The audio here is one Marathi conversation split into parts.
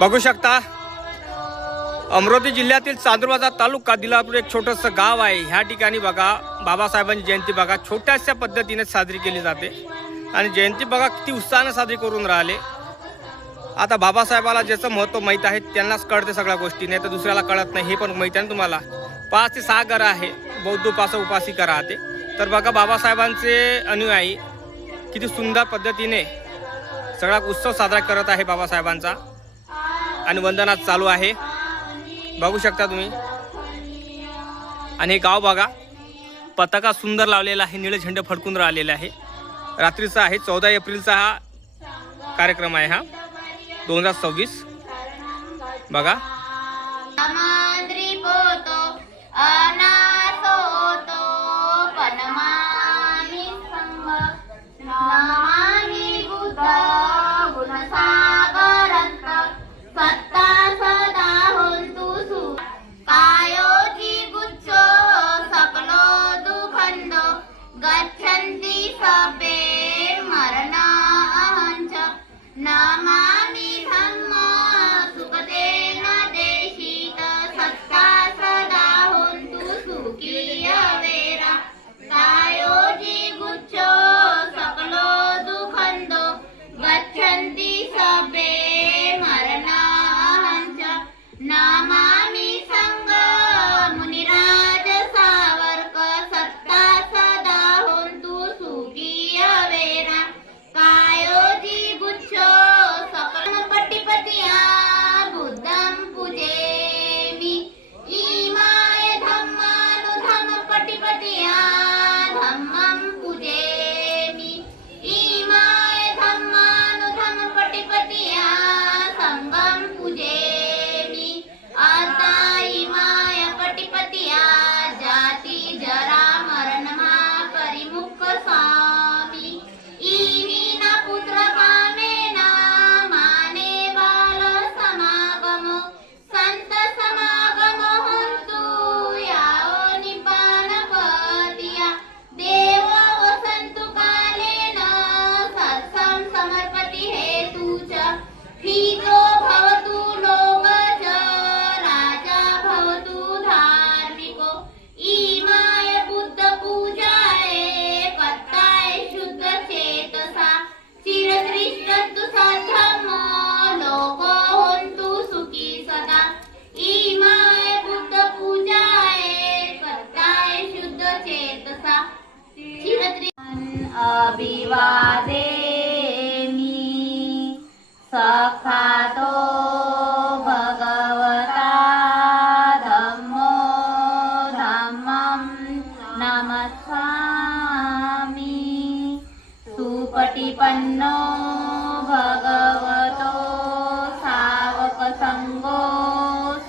बघू शकता अमरावती जिल्ह्यातील चांदूरबाजार तालुका दिलापूर एक छोटंसं गाव आहे। ह्या ठिकाणी बघा बाबासाहेबांची जयंती बघा छोट्याशा पद्धतीने साजरी केली जाते आणि जयंती बघा किती उत्साहाने साजरी करून राहिले। आता बाबासाहेबाला ज्याचं महत्त्व माहीत आहे त्यांनाच कळते सगळ्या गोष्टी, नाही तर दुसऱ्याला कळत नाही। हे पण माहीत आहे ना तुम्हाला। 5 ते 6 घरं आहे बौद्ध उपासिका राहते। तर बघा बाबासाहेबांचे अनुयायी किती सुंदर पद्धतीने सगळा उत्सव साजरा करत आहे बाबासाहेबांचा आणि वंदनात चालू आहे बघू शकता तुम्ही। आणि हे गाव बघा पताका सुंदर लावलेला आहे, निळे झेंडे फडकून राहिलेले आहे। रात्रीचा आहे 14 एप्रिलचा हा कार्यक्रम आहे हा 2026 बघा। अभिवादेमि सखातो भगवता धम्मो धम्मं नमस्सामि सुपटिपन्नो भगवतो सावक संगो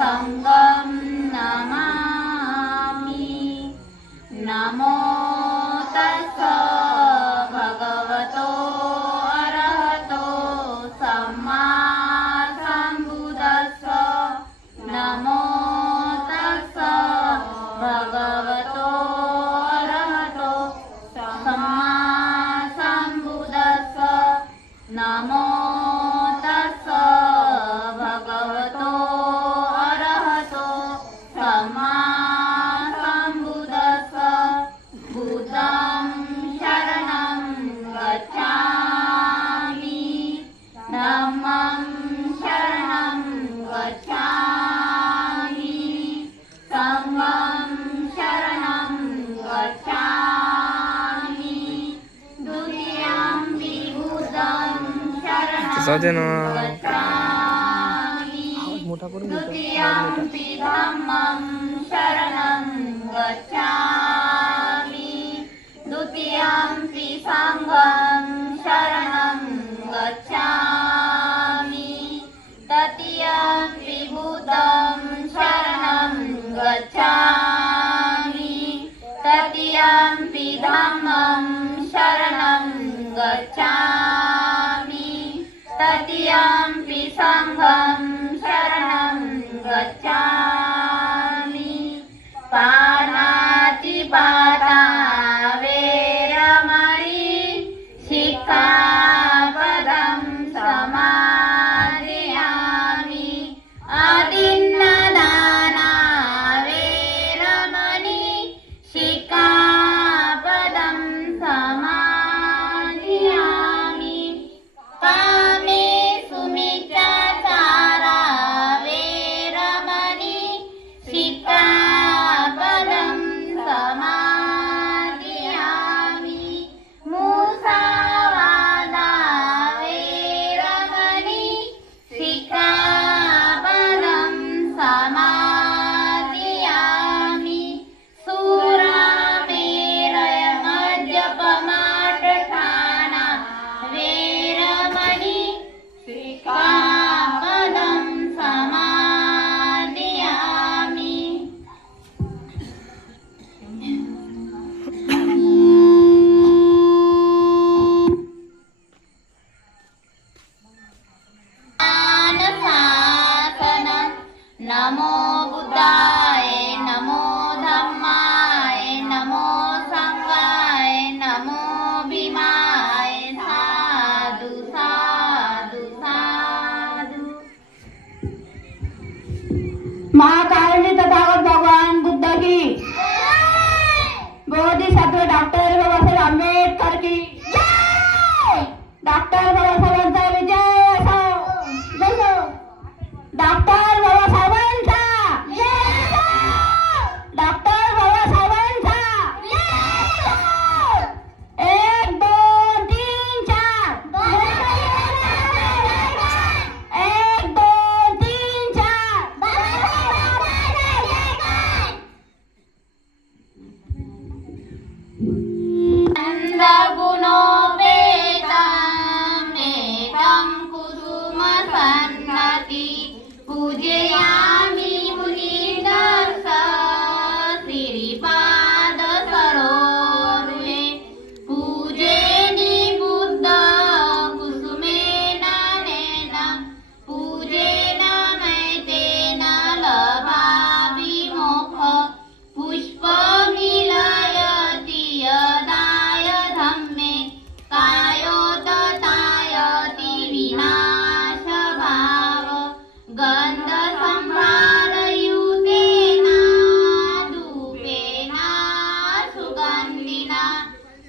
संगं नमामि नमो मोठा करून धम्मं शरणं गच्छामि द्वितीयंपि संघं शरणं गच्छामि तृतीयंपि बुद्धं शरणं गच्छामि तृतीयंपि धम्मं शरणं गच्छामि तृतीयंपि संघं शरणं गच्छामि पाणातिपाता वेरमणि शिक्षापदं सम पूजयामि मुनीन्द्रस्थ श्रीपाद सरोरुहे पूजेनि बुद्ध कुसुमेन नेन पूजेन मैतेन लभामि मोक्ष पुष्पमिलयति यदाय धम्मे कायोततायति विनाशभाव गन्धसम्भारयुतेन धूपेन सुगन्धिना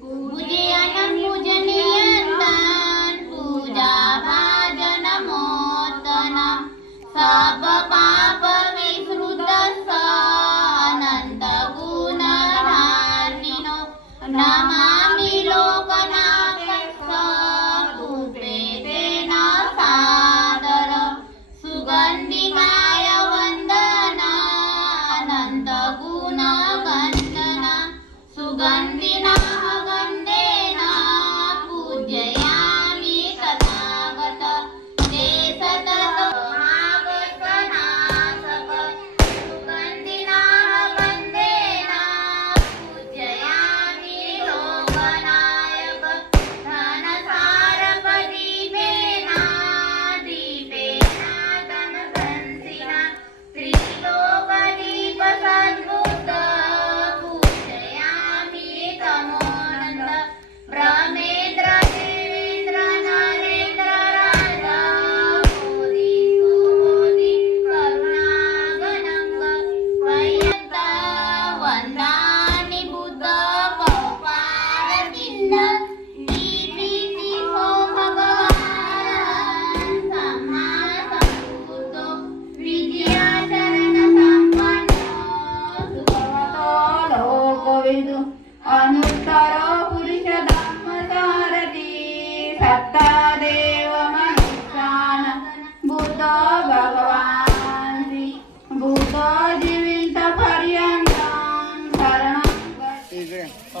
पूजयन् पूजनीयन्तान् पूजाभाजनमोत्तनम् सर्वपापविस्मृतस्य अनन्तगुणधारिणो नमामि लोकनाथस्य भूपेतेन सादर सुगन्धिकाय वन्दना अनन्तगुणगन्दना सुगन्धिनः गन्धेन पूजयामि तथागत ते सतत महागणनाथक सुगन्धिनः गन्धेन पूजयामि लोकनायक धनसारक दीपेन धनसंसिना त्रिलोकदीप सन्मुक्त पूजयामि तमोनन्द ब्रह्मेन्द्र देवेन्द्र नरेन्द्र राजा मोदी सुमोदी करुणागणङ्ग वयन्त वन्दामि बुद्ध कौपारकिन्न दीपितिसो भगवान् सम्मा सम्बुद्धो विद्याचरण सम्पन्नो सुखवतो लोकविदु अनुत्तर पुरुष धम्म सारथी सत्तादेव मनुष्यान बुद्ध भगवान श्री बुद्ध जीवित पर्यंतं शरणं गच्छ.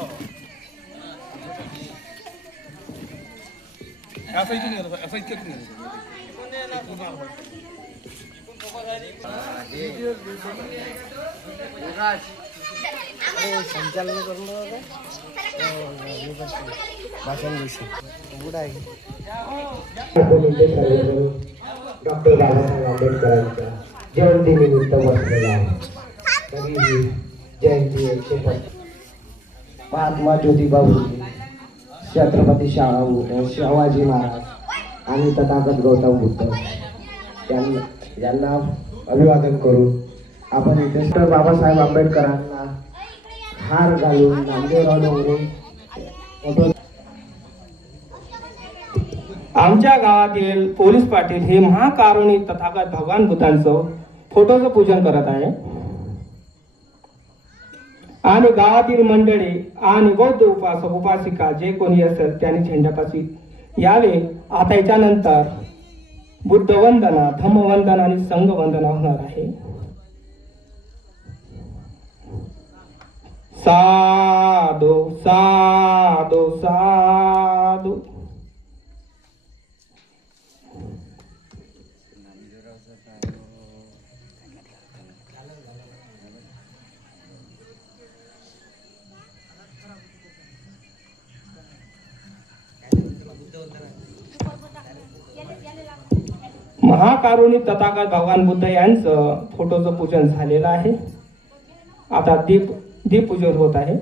संचालन करून भाषण दिवशी कुठं आहे डॉक्टर बाबासाहेब आंबेडकरांच्या जयंतीनिमित्त बसलेला आहे. तरीही जयंती 150 महात्मा ज्योतिबा फुले, छत्रपती शिवाजी महाराज आणि तथागत गौतम बुद्ध यांना अभिवादन करून आपण इथे डॉक्टर बाबासाहेब आंबेडकरांना हार घालून नामदेवराव आमच्या गावातील पोलीस पाटील हे महाकारुणी तथागत भगवान बुद्धांचं फोटोचं पूजन करत आहे आणि गावातील मंडळी आणि बौद्ध उपासक उपासिका जे कोणी असेल त्यांनी झेंड्यापाशी यावे. आता याच्यानंतर बुद्ध वंदना, धम्मवंदना आणि संघवंदना होणार आहे. साधू साधू साधू. महाकारुणी तथागत भगवान बुद्ध यांचं फोटोचं पूजन झालेलं आहे. आता दीप पूजन होत आहे.